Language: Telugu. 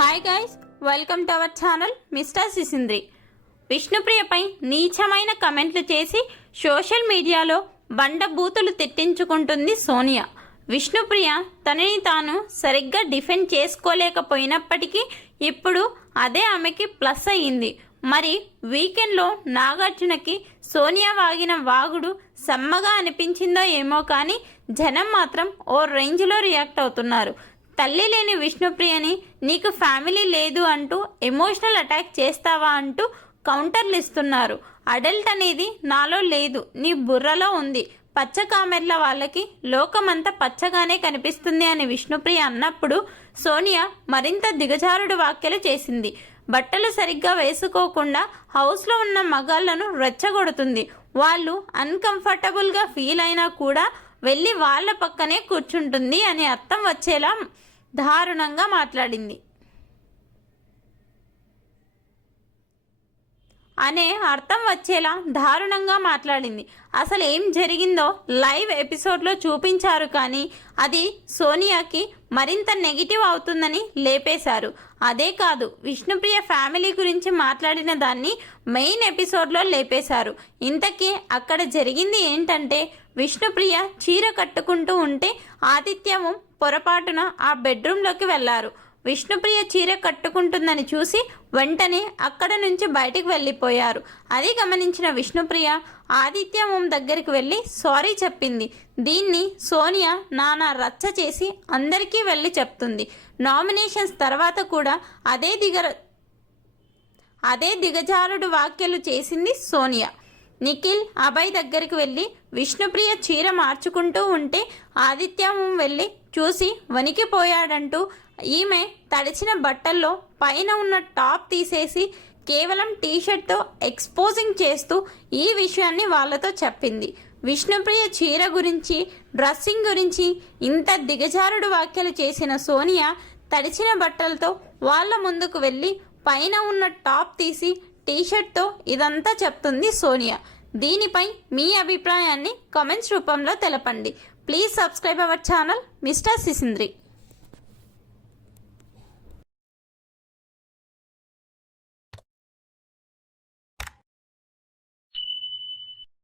Hi guys, welcome to our channel mister Sisindri. విష్ణుప్రియపై నీచమైన కమెంట్లు చేసి సోషల్ మీడియాలో బండబూతులు తిట్టించుకుంటుంది సోనియా. విష్ణుప్రియ తనని తాను సరిగ్గా డిఫెండ్ చేసుకోలేకపోయినప్పటికీ ఇప్పుడు అదే ఆమెకి ప్లస్ అయ్యింది. మరి వీకెండ్లో నాగార్జునకి సోనియా వాగిన వాగుడు సమ్మగా అనిపించిందో ఏమో కానీ జనం మాత్రం ఓ రేంజ్లో రియాక్ట్ అవుతున్నారు. తల్లి లేని విష్ణుప్రియని నీకు ఫ్యామిలీ లేదు అంటూ ఎమోషనల్ అటాక్ చేస్తావా అంటూ కౌంటర్లు ఇస్తున్నారు. అడల్ట్ అనేది నాలో లేదు, నీ బుర్రలో ఉంది. పచ్చ కామెర్ల వాళ్ళకి లోకమంతా పచ్చగానే కనిపిస్తుంది అని విష్ణుప్రియ అన్నప్పుడు సోనియా మరింత దిగజారుడు వ్యాఖ్యలు చేసింది. బట్టలు సరిగ్గా వేసుకోకుండా హౌస్లో ఉన్న మగాళ్లను రెచ్చగొడుతుంది. వాళ్ళు అన్కంఫర్టబుల్గా ఫీల్ అయినా కూడా వెళ్ళి వాళ్ళ పక్కనే కూర్చుంటుంది అని అర్థం వచ్చేలా దారుణంగా మాట్లాడింది. అసలు ఏం జరిగిందో లైవ్ ఎపిసోడ్లో చూపించారు కానీ అది సోనియాకి మరింత నెగిటివ్ అవుతుందని లేపేశారు. అదే కాదు, విష్ణుప్రియ ఫ్యామిలీ గురించి మాట్లాడిన దాన్ని మెయిన్ ఎపిసోడ్లో లేపేశారు. ఇంతకీ అక్కడ జరిగింది ఏంటంటే, విష్ణుప్రియ చీర కట్టుకుంటూ ఉంటే ఆదిత్యము పొరపాటున ఆ బెడ్రూమ్లోకి వెళ్లారు. విష్ణుప్రియ చీర కట్టుకుంటుందని చూసి వెంటనే అక్కడ నుంచి బయటికి వెళ్ళిపోయారు. అది గమనించిన విష్ణుప్రియ ఆదిత్య ఓం దగ్గరికి వెళ్ళి సారీ చెప్పింది. దీన్ని సోనియా నానా రచ్చ చేసి అందరికీ వెళ్ళి చెప్తుంది. నామినేషన్స్ తర్వాత కూడా అదే దిగజారుడు వ్యాఖ్యలు చేసింది సోనియా. నిఖిల్, అభయ్ దగ్గరికి వెళ్ళి విష్ణుప్రియ చీర మార్చుకుంటూ ఉంటే ఆదిత్య ఓం వెళ్ళి చూసి వణికిపోయాడంటూ ఈమె తడిచిన బట్టల్లో పైన ఉన్న టాప్ తీసేసి కేవలం టీషర్ట్తో ఎక్స్పోజింగ్ చేస్తూ ఈ విషయాన్ని వాళ్ళతో చెప్పింది. విష్ణుప్రియ చీర గురించి, డ్రెస్సింగ్ గురించి ఇంత దిగజారుడు వ్యాఖ్యలు చేసిన సోనియా తడిచిన బట్టలతో వాళ్ళ ముందుకు వెళ్ళి పైన ఉన్న టాప్ తీసి టీషర్ట్తో ఇదంతా చెప్తుంది సోనియా. దీనిపై మీ అభిప్రాయాన్ని కామెంట్స్ రూపంలో తెలపండి. Please subscribe our channel mister సిసింద్రి.